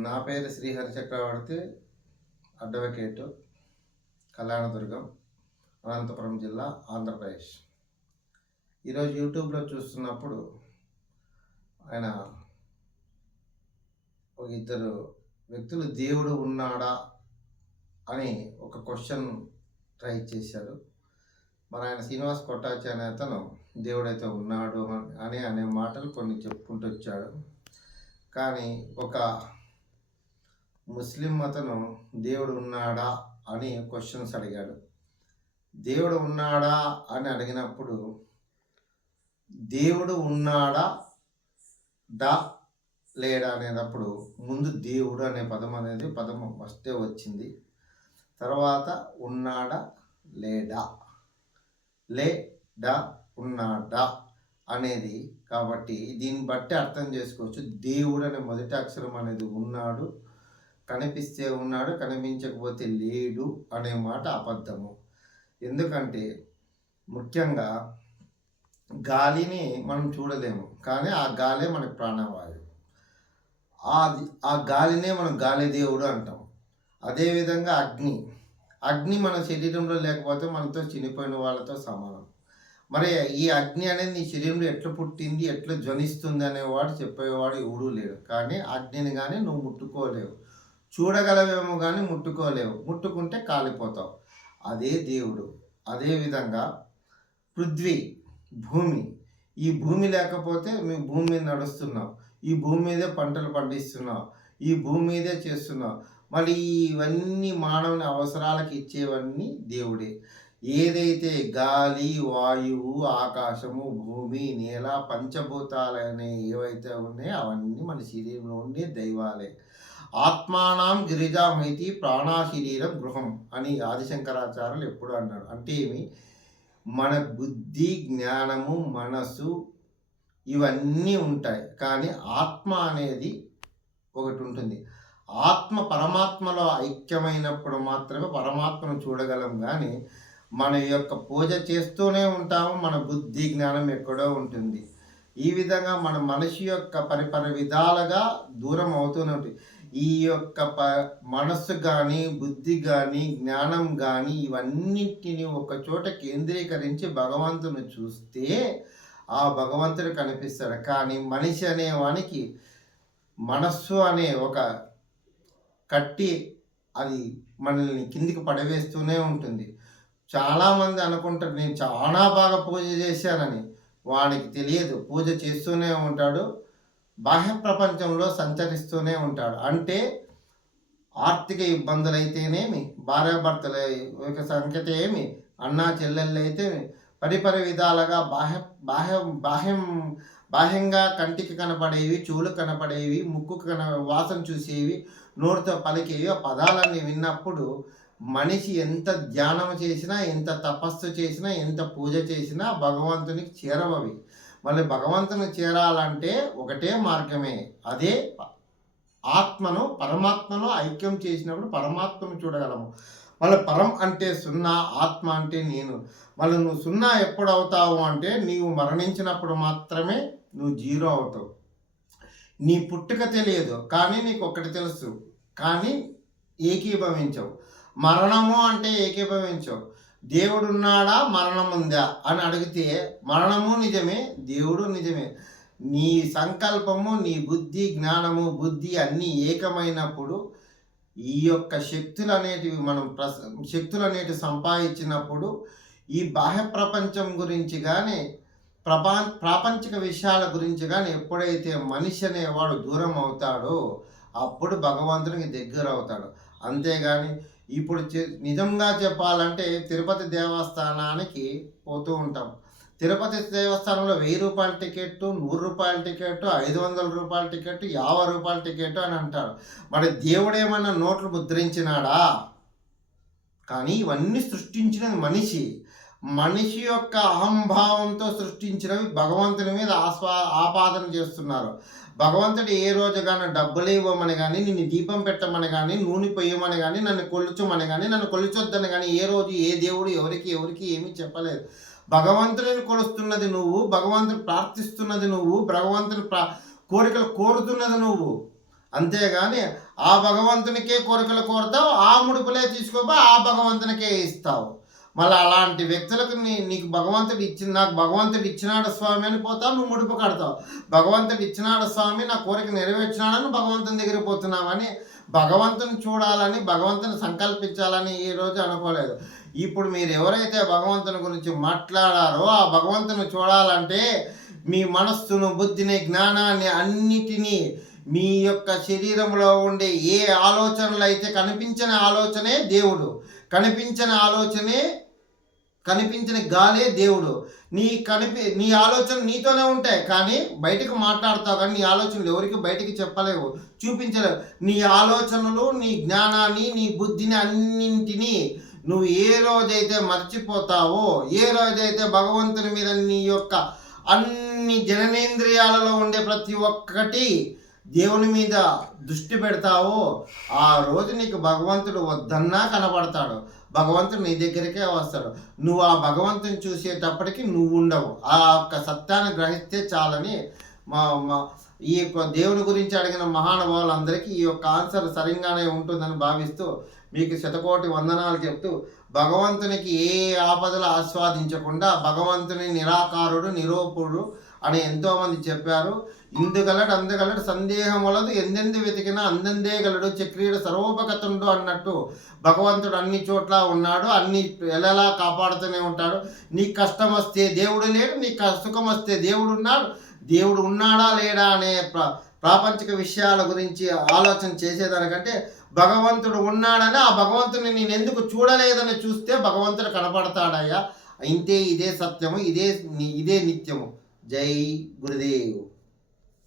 నా పేరు శ్రీహరి చక్రవర్తి, అడ్వకేటు, కళ్యాణదుర్గం, అనంతపురం జిల్లా, ఆంధ్రప్రదేశ్. ఈరోజు యూట్యూబ్లో చూస్తున్నప్పుడు ఆయన ఒక ఇద్దరు వ్యక్తులు దేవుడు ఉన్నాడా అని ఒక క్వశ్చన్ ట్రై చేశారు. మరి ఆయన శ్రీనివాస్ కొట్టాచి అనే అతను దేవుడైతే ఉన్నాడు అనే మాటలు కొన్ని చెప్పుకుంటూ వచ్చాడు. కానీ ఒక ముస్లిం అతను దేవుడు ఉన్నాడా అని క్వశ్చన్స్ అడిగాడు. దేవుడు ఉన్నాడా అని అడిగినప్పుడు దేవుడు ఉన్నాడా డా లేడా అనేటప్పుడు ముందు దేవుడు అనే పదం ఫస్టే వచ్చింది. తర్వాత ఉన్నాడా లేడా, లేడా ఉన్నాడా అనేది. కాబట్టి దీన్ని బట్టి అర్థం చేసుకోవచ్చు, దేవుడు అనే మొదటి అక్షరం అనేది ఉన్నాడు, కనిపిస్తే ఉన్నాడు, కనిపించకపోతే లేడు అనే మాట అబద్ధము. ఎందుకంటే ముఖ్యంగా గాలిని మనం చూడలేము, కానీ ఆ గాలే మనకు ప్రాణవాయువు. ఆ గాలినే మనం గాలి దేవుడు అంటాం. అదేవిధంగా అగ్ని మన శరీరంలో లేకపోతే మనతో చనిపోయిన వాళ్ళతో సమానం. మరి ఈ అగ్ని అనేది నీ శరీరంలో ఎట్లా పుట్టింది, ఎట్లా జ్వనిస్తుంది అనేవాడు చెప్పేవాడు ఎవడూ లేడు. కానీ అగ్నిని కానీ నువ్వు ముట్టుకోలేవు, చూడగలవేమో కానీ ముట్టుకోలేవు, ముట్టుకుంటే కాలిపోతావు. అదే దేవుడు. అదేవిధంగా పృథ్వీ, భూమి, ఈ భూమి లేకపోతే మేము భూమి మీద నడుస్తున్నావు, ఈ భూమి మీదే పంటలు పండిస్తున్నావు, ఈ భూమి మీదే చేస్తున్నావు. మళ్ళీ ఇవన్నీ మానవుని అవసరాలకు ఇచ్చేవన్నీ దేవుడే. ఏదైతే గాలి, వాయువు, ఆకాశము, భూమి, నేల, పంచభూతాలనే ఏవైతే ఉన్నాయో అవన్నీ మన శరీరంలో ఉండే దైవాలే. ఆత్మానం గిరిజామైతి ప్రాణా శరీరం గృహం అని ఆదిశంకరాచార్యులు ఎప్పుడు అన్నాడు. అంటే ఏమి, మన బుద్ధి, జ్ఞానము, మనసు ఇవన్నీ ఉంటాయి, కానీ ఆత్మ అనేది ఒకటి ఉంటుంది. ఆత్మ పరమాత్మలో ఐక్యమైనప్పుడు మాత్రమే పరమాత్మను చూడగలం. కానీ మన యొక్క పూజ చేస్తూనే ఉంటాము, మన బుద్ధి జ్ఞానం ఎక్కడో ఉంటుంది. ఈ విధంగా మన మనిషి యొక్క పరిపరి విధాలుగా దూరం అవుతూనే ఉంటుంది. ఈ యొక్క మనస్సు కానీ, బుద్ధి కానీ, జ్ఞానం కానీ ఇవన్నింటినీ ఒక చోట కేంద్రీకరించి భగవంతుని చూస్తే ఆ భగవంతుడు కనిపిస్తాడు. కానీ మనిషి అనేవానికి మనస్సు అనే ఒక కట్టి అది మనల్ని కిందికి పడవేస్తూనే ఉంటుంది. చాలామంది అనుకుంటారు నేను చాలా బాగా పూజ చేశానని. వానికి తెలియదు, పూజ చేస్తూనే ఉంటాడు, బాహ్య ప్రపంచంలో సంచరిస్తూనే ఉంటాడు. అంటే ఆర్థిక ఇబ్బందులు అయితేనేమి, భార్యాభర్తల యొక్క సంఖ్యత ఏమి, అన్నా చెల్లెళ్ళు అయితే పరిపరి విధాలుగా బాహ్యంగా కంటికి కనపడేవి, చెవులు కనపడేవి, ముక్కు వాసన చూసేవి, నోటితో పలికేవి ఆ పదాలన్నీ విన్నప్పుడు మనిషి ఎంత ధ్యానం చేసినా, ఎంత తపస్సు చేసినా, ఎంత పూజ చేసినా భగవంతునికి చేరవవి. మళ్ళీ భగవంతుని చేరాలంటే ఒకటే మార్గమే, అదే ఆత్మను పరమాత్మలో ఐక్యం చేసినప్పుడు పరమాత్మను చూడగలము. మళ్ళీ పరం అంటే సున్నా, ఆత్మ అంటే నేను. మళ్ళీ నువ్వు సున్నా ఎప్పుడు అవుతావు అంటే నీవు మరణించినప్పుడు మాత్రమే నువ్వు జీరో అవుతావు. నీ పుట్టుక తెలియదు, కానీ నీకు ఒక్కటి తెలుసు, కానీ ఏకీభవించవు. మరణము అంటే ఏకీభవించవు. దేవుడున్నాడా, మరణం ఉందా అని అడిగితే మరణము నిజమే, దేవుడు నిజమే. నీ సంకల్పము, నీ బుద్ధి, జ్ఞానము, బుద్ధి అన్నీ ఏకమైనప్పుడు ఈ యొక్క శక్తులు అనేటివి సంపాదించినప్పుడు ఈ బాహ్య ప్రపంచం గురించి కానీ ప్రాపంచిక విషయాల గురించి కానీ ఎప్పుడైతే మనిషి అనేవాడు దూరం అవుతాడో అప్పుడు భగవంతునికి దగ్గర అవుతాడు. అంతేగాని ఇప్పుడు నిజంగా చెప్పాలంటే తిరుపతి దేవస్థానానికి పోతూ ఉంటాం. తిరుపతి దేవస్థానంలో 1000 రూపాయల టికెట్, 100 రూపాయల టికెట్, 500 రూపాయల టికెట్, 50 రూపాయల టికెట్ అని అంటారు. మరి దేవుడేమన్నా నోట్లు ముద్రించినాడా? కానీ ఇవన్నీ సృష్టించినది మనిషి యొక్క అహంభావంతో సృష్టించినవి భగవంతుని మీద ఆపాదన చేస్తున్నారు. భగవంతుడు ఏ రోజు కానీ డబ్బులు ఇవ్వమని కానీ, నిన్ను దీపం పెట్టమని కానీ, నూనె పొయ్యమని కానీ, నన్ను కొలుచమని కానీ, నన్ను కొలుచొద్దని కానీ ఏ రోజు ఏ దేవుడు ఎవరికి ఏమీ చెప్పలేదు. భగవంతుడిని కొలుస్తున్నది నువ్వు, భగవంతుని ప్రార్థిస్తున్నది నువ్వు, భగవంతుని కోరికలు కోరుతున్నది నువ్వు. అంతేగాని ఆ భగవంతునికే కోరికలు కోరుతావు, ఆ ముడుపులే తీసుకోపో ఆ భగవంతునికే ఇస్తావు. మళ్ళీ అలాంటి వ్యక్తులకు నీకు భగవంతుడు నాకు భగవంతుడు ఇచ్చినాడు స్వామి అని పోతావు, నువ్వు ముడుపు కడతావు. భగవంతుడు ఇచ్చినాడు స్వామి, నా కోరిక నెరవేర్చినాడని భగవంతుని దగ్గరికి పోతున్నామని, భగవంతుని చూడాలని, భగవంతుని సంకల్పించాలని ఈరోజు అనుకోలేదు. ఇప్పుడు మీరు ఎవరైతే భగవంతుని గురించి మాట్లాడారో ఆ భగవంతుని చూడాలంటే మీ మనస్సును, బుద్ధిని, జ్ఞానాన్ని అన్నిటినీ, మీ యొక్క శరీరంలో ఉండే ఏ ఆలోచనలు అయితే కనిపించని ఆలోచనే దేవుడు, కనిపించిన గాలే దేవుడు. నీ ఆలోచన నీతోనే ఉంటాయి, కానీ బయటకు మాట్లాడతావు, కానీ నీ ఆలోచనలు ఎవరికి బయటికి చెప్పలేవు, చూపించలేవు. నీ ఆలోచనలు, నీ జ్ఞానాన్ని, నీ బుద్ధిని అన్నింటినీ నువ్వు ఏ రోజైతే మర్చిపోతావో, ఏ రోజైతే భగవంతుని మీద నీ యొక్క అన్ని జననేంద్రియాలలో ఉండే ప్రతి ఒక్కటి దేవుని మీద దృష్టి పెడతావో, ఆ రోజు నీకు భగవంతుడు వద్దన్నా కనబడతాడు, భగవంతుడు నీ దగ్గరికే వస్తాడు. నువ్వు ఆ భగవంతుని చూసేటప్పటికి నువ్వు ఉండవు. ఆ యొక్క సత్యాన్ని గ్రహిస్తే చాలని ఈ యొక్క దేవుని గురించి అడిగిన మహానుభావులందరికీ ఈ యొక్క ఆన్సర్ సరిగానే ఉంటుందని భావిస్తూ మీకు శతకోటి వందనాలు చెప్తూ, భగవంతునికి ఏ ఆపదలు ఆస్వాదించకుండా భగవంతుని నిరాకారుడు, నిరూపుడు అని ఎంతోమంది చెప్పారు. ఇందుగలడు అందగలడు సందేహం వలదు, ఎందెందు వెతికినా అందందే గలడు చక్రీయుడు సర్వోపగతుండు అన్నట్టు భగవంతుడు అన్ని చోట్ల ఉన్నాడు, అన్ని ఎలా కాపాడుతూనే ఉంటాడు. నీకు కష్టం వస్తే దేవుడు లేడు, నీకు సుఖం వస్తే దేవుడు ఉన్నాడు. దేవుడు ఉన్నాడా లేడా అనే ప్రాపంచిక విషయాల గురించి ఆలోచన చేసేదానికంటే భగవంతుడు ఉన్నాడని ఆ భగవంతుని నేను ఎందుకు చూడలేదని చూస్తే భగవంతుడు కనపడతాడయ్యా. ఇంతే, ఇదే సత్యము, ఇదే నిత్యము. జై గురుదేవ్.